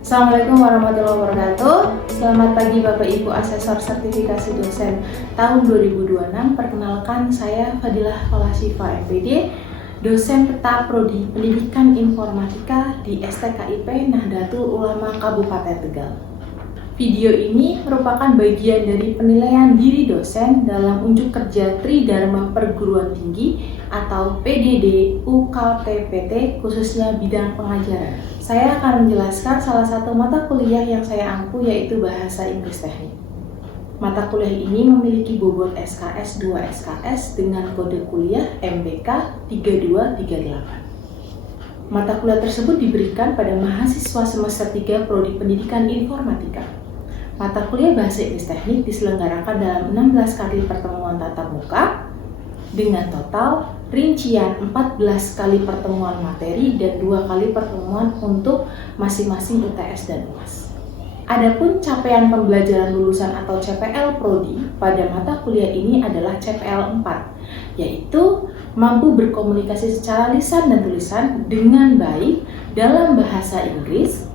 Assalamualaikum warahmatullahi wabarakatuh. Selamat pagi Bapak Ibu Asesor Sertifikasi Dosen tahun 2026. Perkenalkan, saya Fadilah Falashifa MPD, dosen peta Prodi Pendidikan Informatika di STKIP Nahdlatul Ulama Kabupaten Tegal. Video ini merupakan bagian dari penilaian diri dosen dalam unjuk kerja Tridharma Perguruan Tinggi atau PDD UKTPT, khususnya bidang pengajaran. Saya akan menjelaskan salah satu mata kuliah yang saya ampu, yaitu Bahasa Inggris Teknik. Mata kuliah ini memiliki bobot SKS 2 SKS dengan kode kuliah MBK 3238. Mata kuliah tersebut diberikan pada mahasiswa semester 3 Prodi Pendidikan Informatika. Mata kuliah Bahasa Inggris Teknik diselenggarakan dalam 16 kali pertemuan tatap muka dengan total rincian 14 kali pertemuan materi dan 2 kali pertemuan untuk masing-masing UTS dan UAS. Adapun capaian pembelajaran lulusan atau CPL Prodi pada mata kuliah ini adalah CPL 4, yaitu mampu berkomunikasi secara lisan dan tulisan dengan baik dalam bahasa Inggris,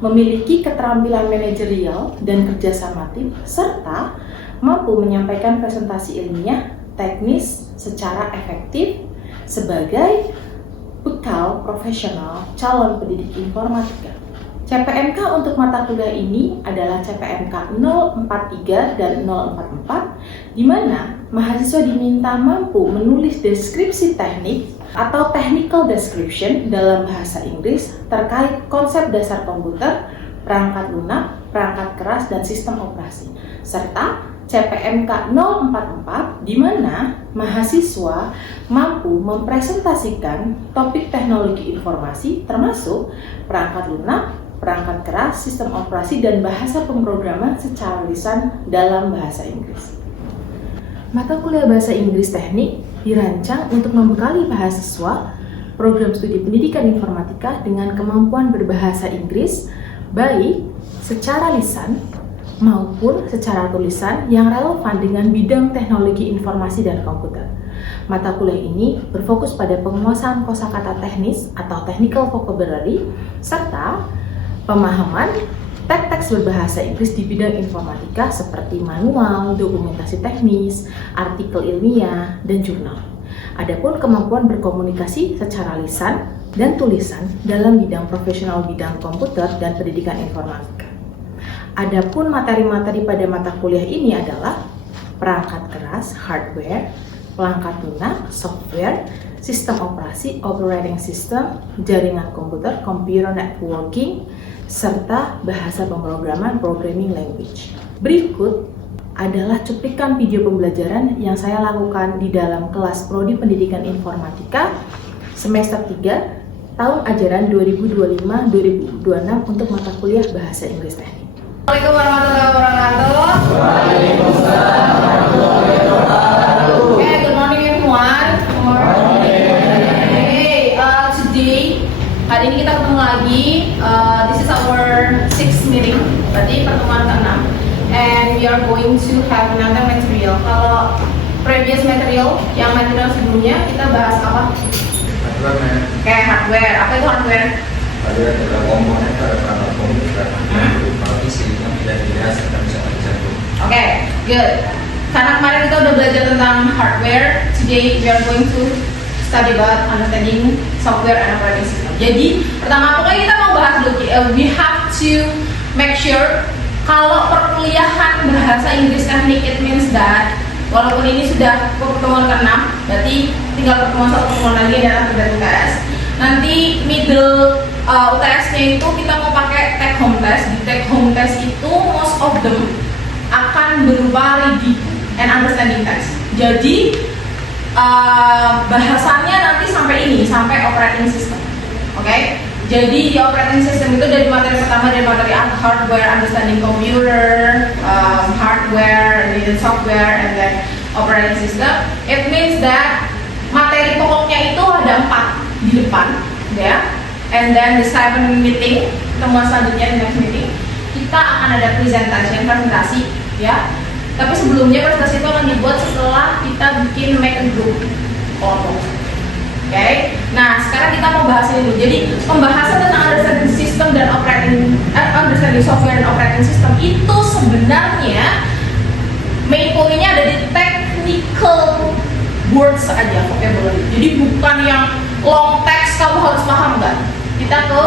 memiliki keterampilan manajerial dan kerjasama tim, serta mampu menyampaikan presentasi ilmiah teknis secara efektif sebagai bekal profesional calon pendidik informatika. CPMK untuk mata kuliah ini adalah CPMK 043 dan 044, di mana mahasiswa diminta mampu menulis deskripsi teknik atau technical description dalam bahasa Inggris terkait konsep dasar komputer, perangkat lunak, perangkat keras, dan sistem operasi, serta CPMK 044 di mana mahasiswa mampu mempresentasikan topik teknologi informasi termasuk perangkat lunak, perangkat keras, sistem operasi, dan bahasa pemrograman secara lisan dalam bahasa Inggris. Mata kuliah Bahasa Inggris Teknik dirancang untuk membekali mahasiswa program studi pendidikan informatika dengan kemampuan berbahasa Inggris baik secara lisan maupun secara tulisan yang relevan dengan bidang teknologi informasi dan komputer. Mata kuliah ini berfokus pada penguasaan kosakata teknis atau technical vocabulary serta pemahaman teks berbahasa Inggris di bidang informatika seperti manual, dokumentasi teknis, artikel ilmiah, dan jurnal. Adapun kemampuan berkomunikasi secara lisan dan tulisan dalam bidang profesional bidang komputer dan pendidikan informatika. Adapun materi-materi pada mata kuliah ini adalah perangkat keras, hardware, perangkat lunak, software, sistem operasi, operating system, jaringan komputer, computer networking, serta bahasa pemrograman, programming language. Berikut adalah cuplikan video pembelajaran yang saya lakukan di dalam kelas Prodi Pendidikan Informatika semester 3 tahun ajaran 2025-2026 untuk mata kuliah Bahasa Inggris Teknik. Assalamualaikum warahmatullahi wabarakatuh. Waalaikumsalam warahmatullahi wabarakatuh. Okay, good morning everyone. Today, hari ini kita ketemu lagi. This is our 6th meeting, berarti pertemuan ke-6. And we are going to have another material. Kalau previous material, yang material sebelumnya kita bahas apa? Hardware. Kayak hardware. Apa itu hardware? Hardware adalah komponen pada perangkat komputer yang berupa PC yang tidak dilihat serta bisa dijangkau. Oke, good. Karena kemarin kita udah belajar tentang hardware, today we are going to study about understanding software and operating system. Jadi pertama pokoknya kita mau bahas dulu, we have to make sure kalau perkuliahan Bahasa Inggris Teknik, it means that walaupun ini sudah pertemuan ke-6, berarti tinggal pertemuan lagi adalah tergantung UTS. Nanti middle UTS-nya itu kita mau pakai take home test. Di take home test itu most of them akan berupa reading and understanding test. Jadi bahasannya nanti sampai operating system. Oke? Jadi di operating system itu dari materi pertama dari materi hardware, understanding computer, hardware, and then software, and then operating system. It means that materi pokoknya itu ada 4 di depan, ya. And then the 7 meeting, pertemuan selanjutnya di next meeting, kita akan ada presentasi, ya. Tapi sebelumnya presentasi itu akan dibuat setelah kita bikin make a group foto. Oke. Nah, sekarang kita mau bahas ini dulu. Jadi, pembahasan tentang understanding system dan understanding software dan operating system itu sebenarnya main poinnya ada di technical words aja, vocabulary. Jadi bukan yang long text kamu harus paham, enggak. Kita ke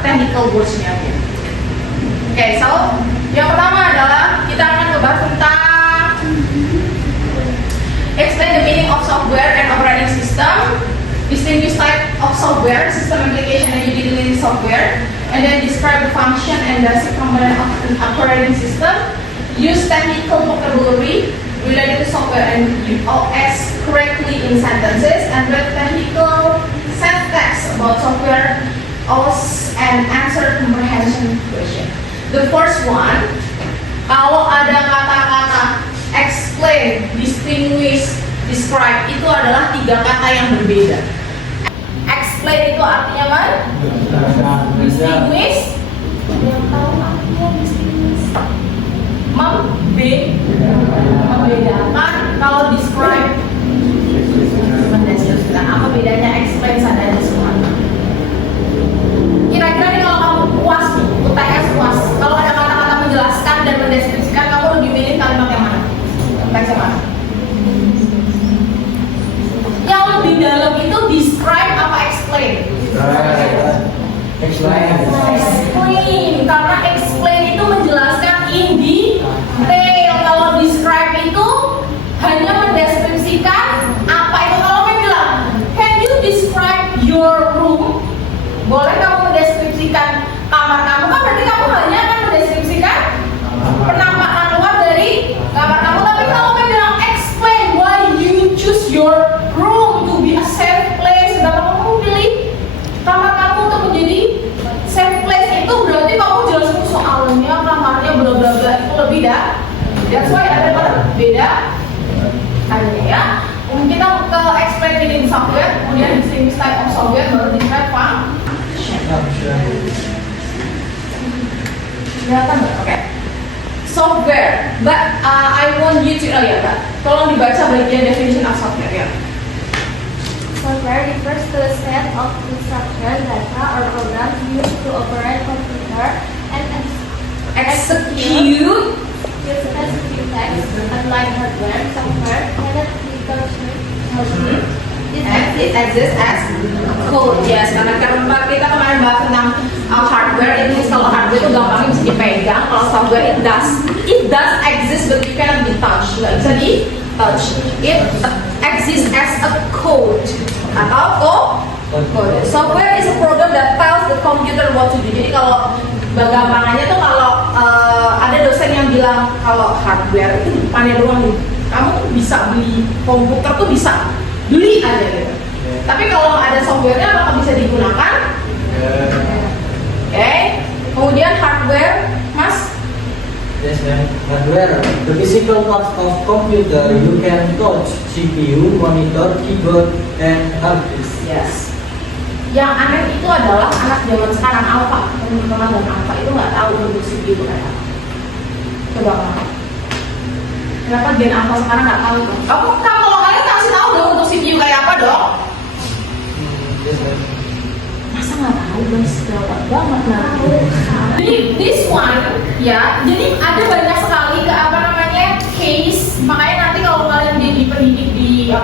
technical words-nya aja. Oke, so yang pertama adalah kita akan membahas tentang explain the meaning of software and operating system, distinguish type of software, system application and utility software, and then describe the function and basic component of an operating system, use technical vocabulary related to software and OS correctly in sentences, and read technical set text about software OS and answer comprehension question. The first one, kalau ada kata-kata explain, distinguish, describe, itu adalah 3 kata yang berbeda. Explain itu artinya apa? Distinguish. Yang tahu artinya distinguish? Membedakan. Kalau describe, mendeskripsikan. Apa bedanya explain dan describe? Kira-kira nih kalau kamu UAS nih, UTS UAS, kalau ada kata-kata menjelaskan dan mendeskripsikan, kamu lebih milih kalimat yang mana? Teks yang mana? Yang lebih dalam itu describe apa explain? Explain, karena explain itu menjelaskan in detail. Kalau describe itu hanya mendeskripsikan apa itu. Kalau kamu bilang, can you describe your room? Boleh kamu mendeskripsikan kamar kamu, kan berarti kamu hanya akan mendeskripsikan penampakan luar dari kamar kamu. Tapi kalau kamu bilang explain why you choose your room to be a safe place, sedangkan kamu pilih kamar kamu untuk menjadi safe place, itu berarti kamu jelasin soalnya kamarnya bla bla bla, itu lebih dah. That's why ada berbeda adanya ya. Kita ke explain meaning software, kemudian distinguish type of software, baru describe function. Kelihatan nggak? Oke. Software, but I want you to, Mbak, tolong dibaca bagian definition of software ya. Software refers to a set of instruction, data, or programs used to operate computer and Execute. text. Unlike hardware, software cannot be consumed. It exists as code. Yes, karena kita kemarin bahas tentang hardware. Itu kalau hardware itu gampangnya bisa dipegang. Kalau software it does exist but it cannot be touched. Nggak bisa di touch. It exists as a code atau code. Software is a program that tells the computer what to do. Jadi kalau gampangannya tuh kalau ada dosen yang bilang kalau hardware itu depannya doang nih, kamu tuh bisa beli komputer tuh bisa beli aja gitu. Tapi kalau ada softwarenya apakah bisa digunakan? Oke. Kemudian hardware, Mas? Yes, ma'am. Hardware, the physical parts of computer you can touch, CPU, monitor, keyboard, and hard disk. Yes. Yang aneh itu adalah anak zaman sekarang Alpha, teman-teman dan Alpha itu nggak tahu bentuk CPU itu kayak apa. Coba kenapa? Kenapa Gen Alpha sekarang nggak tahu? Kamu kalau kalian kasih tahu dong untuk CPU kayak apa dong? Yes, ma'am. Masa nggak tahu guys, gawat banget nah. Jadi this one ya, jadi ada banyak sekali ke case. Makanya nanti kalau kalian jadi pendidik di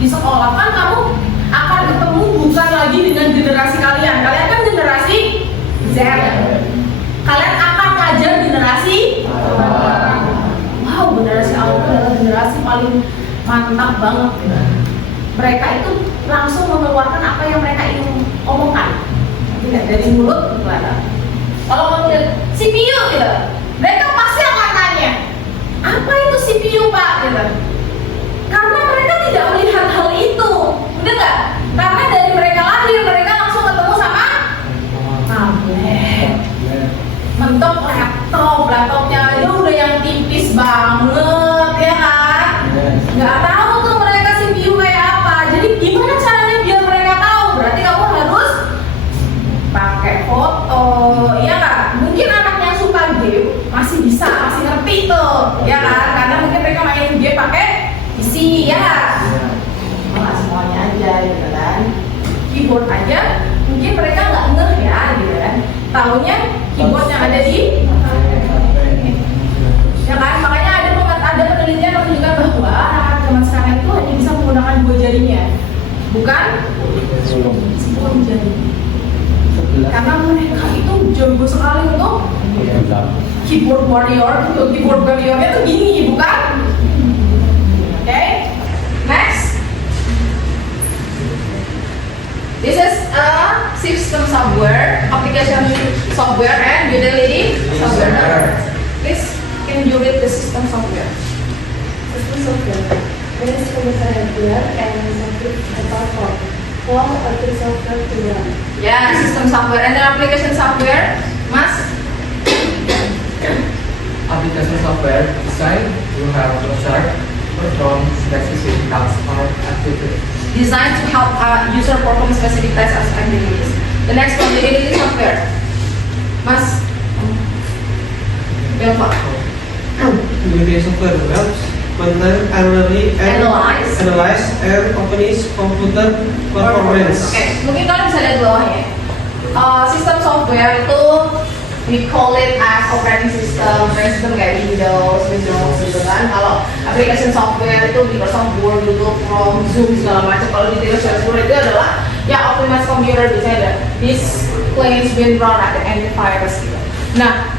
di sekolah kan kamu akan ketemu bukan lagi dengan generasi kalian. Kalian kan generasi Z. Kalian akan ngajar generasi wow, generasi Alpha adalah generasi paling mantap banget. Mereka itu langsung mengeluarkan apa yang mereka ingin omongkan. Tidak dari mulut keluar. Kalau kamu lihat CPU gitu, mereka pasti akan nanya, apa itu CPU Pak? Gitu. Karena mereka tidak melihat hal itu, udah nggak? Karena dari mereka lahir, mereka langsung ketemu sama tablet, mentok laptopnya aja udah yang tipis banget, ya kan? Nggak tahu tuh mereka CPU kayak apa. Jadi gimana caranya biar mereka tahu? Berarti kamu harus pakai foto, ya kan? Mungkin anak yang suka game masih ngerti tuh, ya kan? Karena mungkin mereka main game pakai PC, ya. Nggak semuanya aja. Tahunya keyboard yang ada di, ya kan? Makanya ada penelitian menunjukkan bahwa anak zaman sekarang itu hanya bisa menggunakan 2 jarinya, bukan 10 jari. Karena mereka itu jago sekali untuk keyboard warrior. Keyboard warriornya tuh gini, bukan? Oke, next. This is a system software, application software, and utility software. Please, can you read the system software? System software. There is computer hardware and circuit platform for operating software to run. Yeah, system software and then application software. Mas, Application software design to help user perform specific tasks or activities. designed to help user perform specific tasks as activities. The next one, utility software. Mas, Belva. Utility software helps maintain, analyze and company's computer performance. Oke, mungkin kalian bisa lihat bawahnya. Sistem software itu we call it as operating system, kayak Windows gitu kan. Kalau application software itu Microsoft Word, Google Chrome, Zoom segala macam. Kalau di Salesforce itu adalah ya optimize computer, biasanya ada this claims been run at the antivirus gitu. Nah,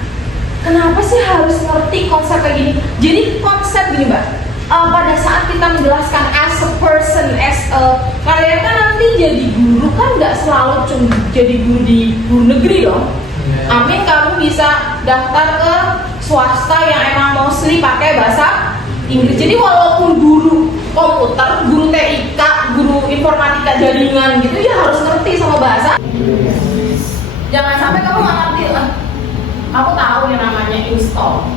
kenapa sih harus ngerti konsep kayak gini? Jadi konsep gini mbak, pada saat kita menjelaskan as a person, kalian kan nanti jadi guru kan nggak selalu cuma jadi guru di guru negeri dong. Amin, kamu bisa daftar ke swasta yang emang mostly pakai bahasa Inggris. Jadi walaupun guru komputer, guru TIK, guru informatika jaringan gitu, ya harus ngerti sama bahasa. Jangan sampai kamu nggak ngerti lah. Aku tahu yang namanya install.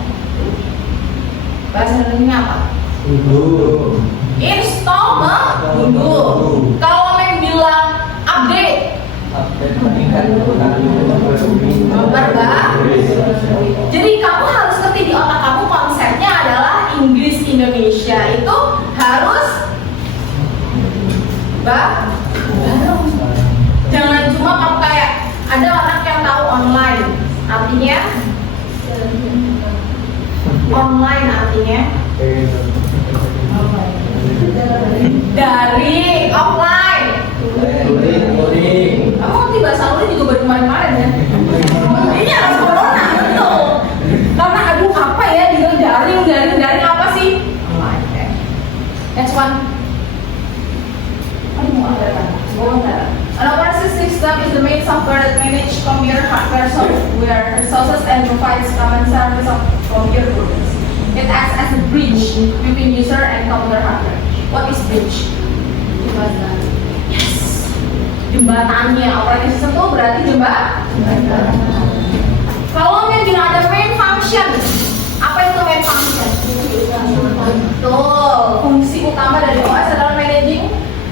Bahasa Indonesia apa? Install mah unduh. Kalau yang bilang update, jadi kamu harus ngerti di otak kamu konsepnya adalah Inggris Indonesia itu harus jangan cuma kamu kayak ada anak yang tahu online artinya dari offline. Kamu ngerti bahasa lu juga baru kemarin-kemarin ya? Ini harus corona gitu. Karena aduh apa ya dia daring apa sih? Next one. Aduh mau apa? An operating system is the main software that manage computer hardware, software, resources, and provides common service of computer programs. It acts as a bridge between user and computer hardware. What is bridge? Jembatan. Yes. Jembatannya, operating system itu berarti jembatan. Kalau yang bilang ada main function, apa itu main function? Betul. Fungsi utama dari OS adalah managing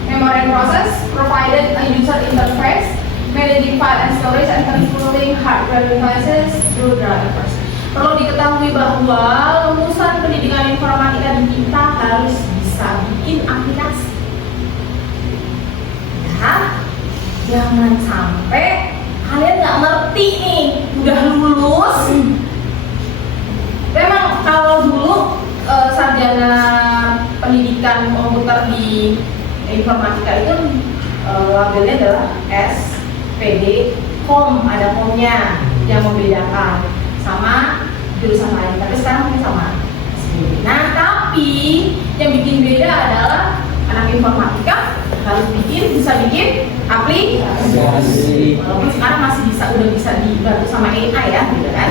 memory process, provided a user interface, managing file and storage, and controlling hardware devices through drivers. Perlu diketahui bahwa lulusan pendidikan informatika di kita harus bisa bikin aplikasi. Ya, jangan sampai kalian nggak ngerti nih, udah lulus. Memang kalau dulu sarjana pendidikan komputer di informatika itu labelnya adalah SPD, kom, ada komnya yang membedakan sama jurusan lain, tapi sekarang ini sama. Nah, tapi yang bikin beda adalah anak informatika harus bisa bikin aplikasi. Walaupun sekarang masih udah bisa dibantu sama AI ya, gitu kan.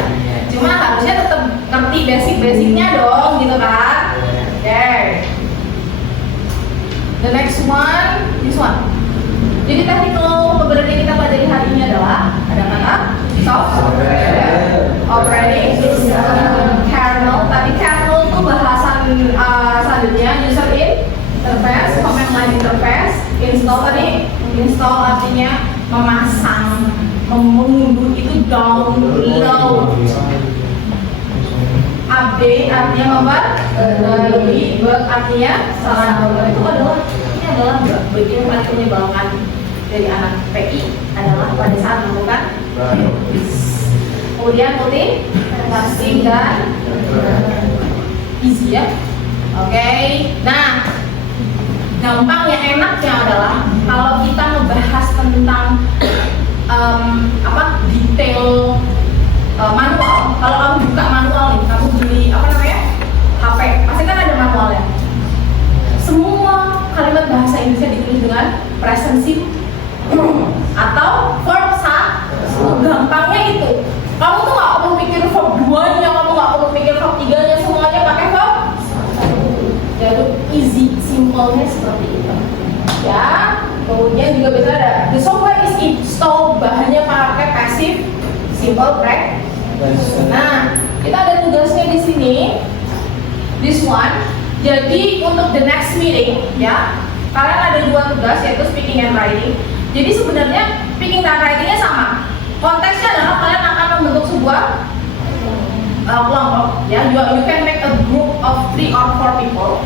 Cuma harusnya tetap ngerti basic-basicnya dong, gitu kan. Okay. The next one, this one. Jadi technical vocabulary yang kita pelajari hari ini adalah ada kata software, operating system, kernel. Tadi kernel itu bahasan selanjutnya user interface, command line interface, install tadi. Install artinya memasang, mengunduh itu download. Update artinya memperbaiki, bug artinya salah download. Itu adalah bagian paling menyebalkan dari anak PI adalah pada saat melakukan Kemudian multitasking dan easy ya. Oke. Nah, gampang ya, enaknya adalah kalau kita ngebahas tentang detail manual. Kalau kamu buka manual nih, kamu beli HP, pasti kan ada manualnya. Semua kalimat bahasa Inggrisnya ditulis dengan present simple atau verb gampangnya itu. Kamu tuh nggak perlu pikir verb 2-nya, kamu nggak perlu pikir verb 3-nya, semuanya pakai verb. Jadi easy, simpelnya seperti itu. Ya, kemudian juga bisa ada the software is installed, bahannya pakai passive simple present. Nah, kita ada tugasnya di sini. This one. Jadi untuk the next meeting, ya, kalian ada 2 tugas, yaitu speaking and writing. Jadi sebenarnya speaking dan writingnya sama. Konteksnya adalah kalian akan membentuk sebuah kelompok, ya. You can make a group of 3 or 4 people.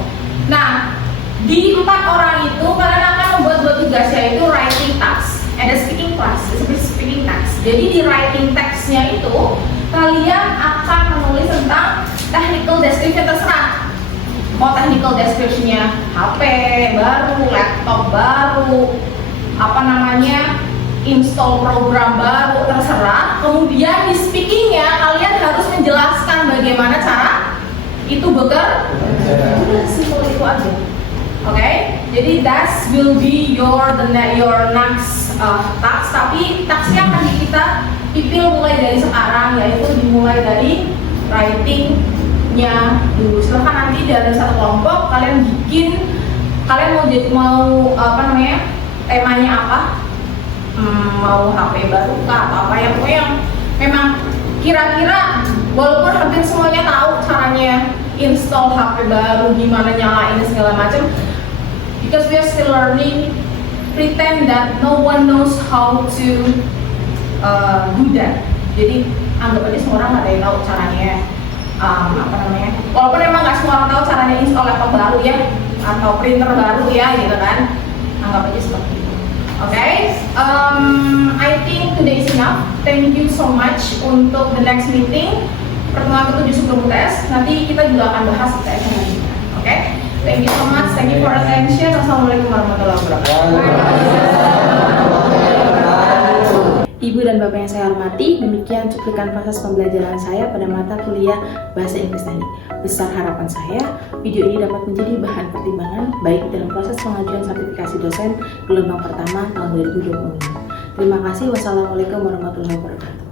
Nah, di 4 orang itu kalian akan membuat 2 tugas, yaitu writing task and speaking task. Speaking task. Jadi di writing text-nya itu kalian akan menulis tentang technical description, terserah. Mau technical description-nya HP baru, laptop baru, install program baru, terserah. Kemudian di speaking-nya kalian harus menjelaskan bagaimana cara itu bekerja. Udah simpel itu aja. Oke, jadi that will be your next task. Tapi tasknya akan kita pipil mulai dari sekarang, yaitu dimulai dari writing-nya dulu. Silahkan nanti dari satu kelompok kalian bikin, kalian mau temanya apa? Mau HP baru kah atau apa yang memang kira-kira, walaupun hampir semuanya tahu caranya install HP baru, gimana nyalain segala macam. Because we are still learning, pretend that no one knows how to do that. Jadi anggap aja semua orang nggak ada yang tahu caranya, walaupun emang nggak semua orang tahu caranya install laptop baru ya, atau printer baru ya, gitu kan. Anggap aja seperti itu. Oke, I think today is enough. Thank you so much untuk the next meeting. Pertemuan ke-7 sebelum tes. Nanti kita juga akan bahas UTS lagi. Oke, thank you so much. Thank you for attention. Assalamualaikum warahmatullahi wabarakatuh. Ibu dan Bapak yang saya hormati, demikian cuplikan proses pembelajaran saya pada mata kuliah Bahasa Inggris Teknik. Besar harapan saya, video ini dapat menjadi bahan pertimbangan baik dalam proses pengajuan sertifikasi dosen gelombang pertama tahun 2025. Terima kasih. Wassalamualaikum warahmatullahi wabarakatuh.